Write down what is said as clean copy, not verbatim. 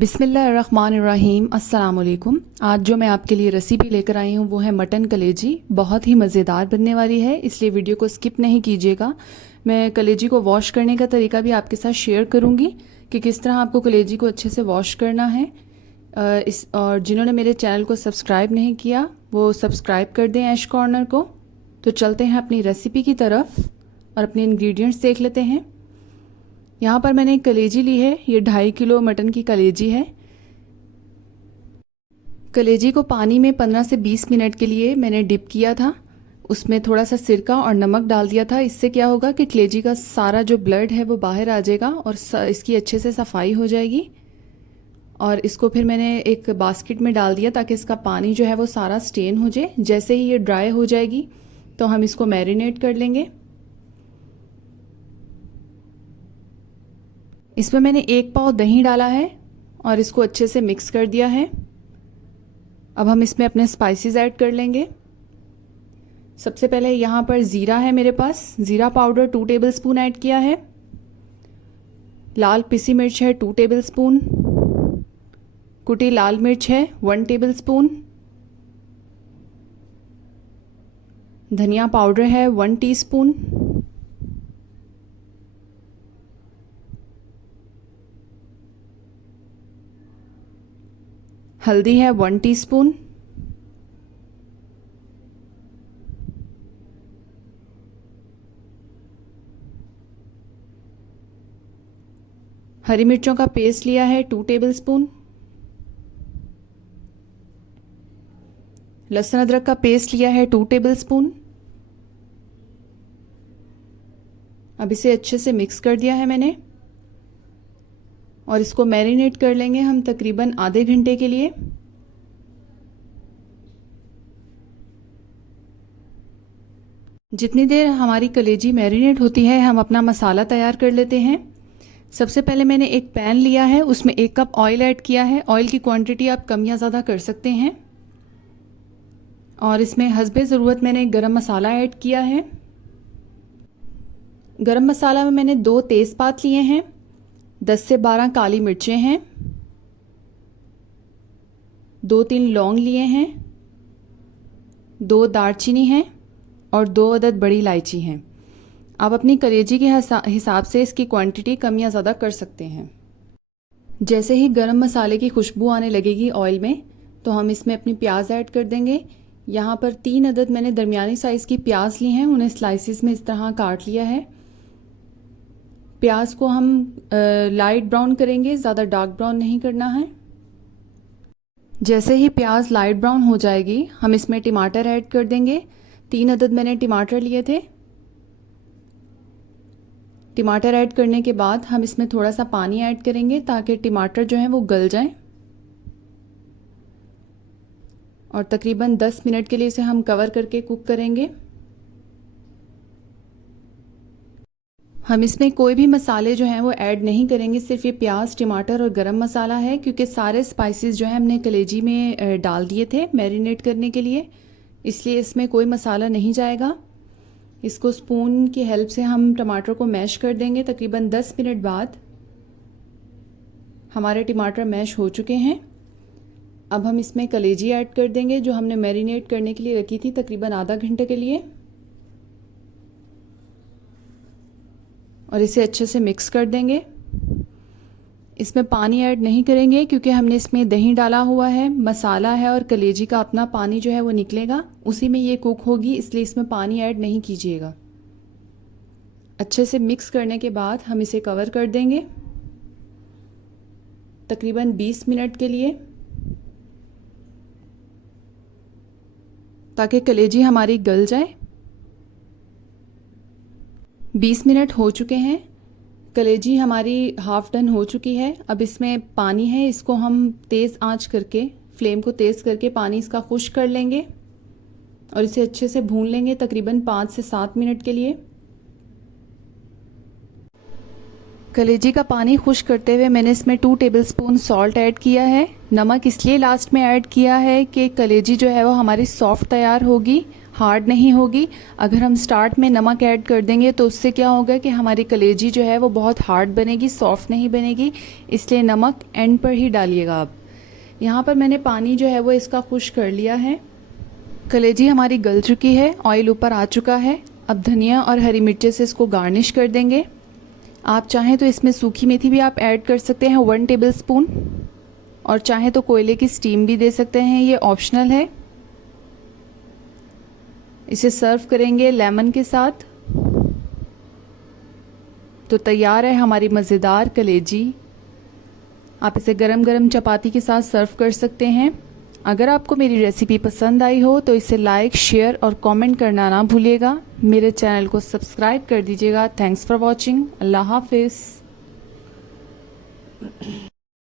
बिस्मिल्लाहिर्रहमानिर्रहीम। अस्सलाम वालेकुम। आज जो मैं आपके लिए रेसिपी लेकर आई हूँ वो है मटन कलेजी। बहुत ही मज़ेदार बनने वाली है, इसलिए वीडियो को स्किप नहीं कीजिएगा। मैं कलेजी को वॉश करने का तरीका भी आपके साथ शेयर करूँगी कि किस तरह आपको कलेजी को अच्छे से वॉश करना है। और जिन्होंने मेरे चैनल को सब्सक्राइब नहीं किया वो सब्सक्राइब कर दें ऐश कॉर्नर को। तो चलते हैं अपनी रेसिपी की तरफ और अपने इंग्रेडिएंट्स देख लेते हैं। यहाँ पर मैंने एक कलेजी ली है, ये 2.5 किलो मटन की कलेजी है। कलेजी को पानी में 15 से 20 मिनट के लिए मैंने डिप किया था, उसमें थोड़ा सा सिरका और नमक डाल दिया था। इससे क्या होगा कि कलेजी का सारा जो ब्लड है वो बाहर आ जाएगा और इसकी अच्छे से सफाई हो जाएगी। और इसको फिर मैंने एक बास्केट में डाल दिया ताकि इसका पानी जो है वो सारा स्टेन हो जाए। जैसे ही ये ड्राई हो जाएगी तो हम इसको मैरिनेट कर लेंगे। इसमें मैंने 1 पाव दही डाला है और इसको अच्छे से मिक्स कर दिया है। अब हम इसमें अपने स्पाइसेस ऐड कर लेंगे। सबसे पहले यहाँ पर ज़ीरा है मेरे पास, ज़ीरा पाउडर 2 टेबलस्पून ऐड किया है। लाल पिसी मिर्च है 2 टेबलस्पून। कुटी लाल मिर्च है 1 टेबलस्पून। धनिया पाउडर है 1 टीस्पून। हल्दी है 1 टीस्पून। हरी मिर्चों का पेस्ट लिया है 2 टेबलस्पून। लहसुन अदरक का पेस्ट लिया है 2 टेबलस्पून। अब इसे अच्छे से मिक्स कर दिया है मैंने और इसको मैरिनेट कर लेंगे हम तकरीबन आधे घंटे के लिए। जितनी देर हमारी कलेजी मैरिनेट होती है हम अपना मसाला तैयार कर लेते हैं। सबसे पहले मैंने एक पैन लिया है, उसमें 1 कप ऑयल ऐड किया है। ऑयल की क्वांटिटी आप कम या ज़्यादा कर सकते हैं। और इसमें हस्बे ज़रूरत मैंने गरम मसाला ऐड किया है। गरम मसाला में मैंने 2 तेज़पात लिए हैं, 10 से 12 काली मिर्चें हैं, 2-3 लौंग लिए हैं, 2 दालचीनी हैं और 2 अदद बड़ी इलायची हैं। आप अपनी कलेजी के हिसाब से इसकी क्वांटिटी कम या ज़्यादा कर सकते हैं। जैसे ही गरम मसाले की खुशबू आने लगेगी ऑयल में तो हम इसमें अपनी प्याज ऐड कर देंगे। यहाँ पर 3 अदद मैंने दरमियानी साइज़ की प्याज ली हैं, उन्हें स्लाइसिस में इस तरह काट लिया है। प्याज को हम लाइट ब्राउन करेंगे, ज़्यादा डार्क ब्राउन नहीं करना है। जैसे ही प्याज लाइट ब्राउन हो जाएगी हम इसमें टमाटर ऐड कर देंगे। 3 अदद मैंने टमाटर लिए थे। टमाटर ऐड करने के बाद हम इसमें थोड़ा सा पानी ऐड करेंगे ताकि टमाटर जो है वो गल जाए। और तकरीबन 10 मिनट के लिए इसे हम कवर करके कुक करेंगे। हम इसमें कोई भी मसाले जो हैं वो ऐड नहीं करेंगे, सिर्फ ये प्याज, टमाटर और गरम मसाला है, क्योंकि सारे स्पाइसेस जो है हमने कलेजी में डाल दिए थे मैरिनेट करने के लिए, इसलिए इसमें कोई मसाला नहीं जाएगा। इसको स्पून की हेल्प से हम टमाटर को मैश कर देंगे। तकरीबन 10 मिनट बाद हमारे टमाटर मैश हो चुके हैं। अब हम इसमें कलेजी ऐड कर देंगे जो हमने मैरिनेट करने के लिए रखी थी तकरीबन आधा घंटे के लिए, और इसे अच्छे से मिक्स कर देंगे। इसमें पानी ऐड नहीं करेंगे क्योंकि हमने इसमें दही डाला हुआ है, मसाला है और कलेजी का अपना पानी जो है वो निकलेगा, उसी में ये कुक होगी, इसलिए इसमें पानी ऐड नहीं कीजिएगा। अच्छे से मिक्स करने के बाद हम इसे कवर कर देंगे तकरीबन 20 मिनट के लिए, ताकि कलेजी हमारी गल जाए। 20 मिनट हो चुके हैं, कलेजी हमारी हाफ डन हो चुकी है। अब इसमें पानी है, इसको हम तेज़ आंच करके, फ्लेम को तेज़ करके पानी इसका खुश्क कर लेंगे और इसे अच्छे से भून लेंगे तकरीबन 5 से 7 मिनट के लिए। कलेजी का पानी खुश्क करते हुए मैंने इसमें 2 टेबलस्पून सॉल्ट ऐड किया है। नमक इसलिए लास्ट में ऐड किया है कि कलेजी जो है वो हमारी सॉफ्ट तैयार होगी। हार्ड नहीं होगी। अगर हम स्टार्ट में नमक ऐड कर देंगे तो उससे क्या होगा कि हमारी कलेजी जो है वो बहुत हार्ड बनेगी, सॉफ्ट नहीं बनेगी। इसलिए नमक एंड पर ही डालिएगा आप। यहाँ पर मैंने पानी जो है वो इसका खुश कर लिया है। कलेजी हमारी गल चुकी है, ऑयल ऊपर आ चुका है। अब धनिया और हरी मिर्ची से इसको गार्निश कर देंगे। आप चाहें तो इसमें सूखी मेथी भी आप ऐड कर सकते हैं 1 टेबलस्पून, और चाहें तो कोयले की स्टीम भी दे सकते हैं, ये ऑप्शनल है। इसे सर्व करेंगे लेमन के साथ। तो तैयार है हमारी मज़ेदार कलेजी। आप इसे गरम गरम चपाती के साथ सर्व कर सकते हैं। अगर आपको मेरी रेसिपी पसंद आई हो तो इसे लाइक, शेयर और कमेंट करना ना भूलिएगा। मेरे चैनल को सब्सक्राइब कर दीजिएगा। Thanks for watching. अल्लाह हाफिज़।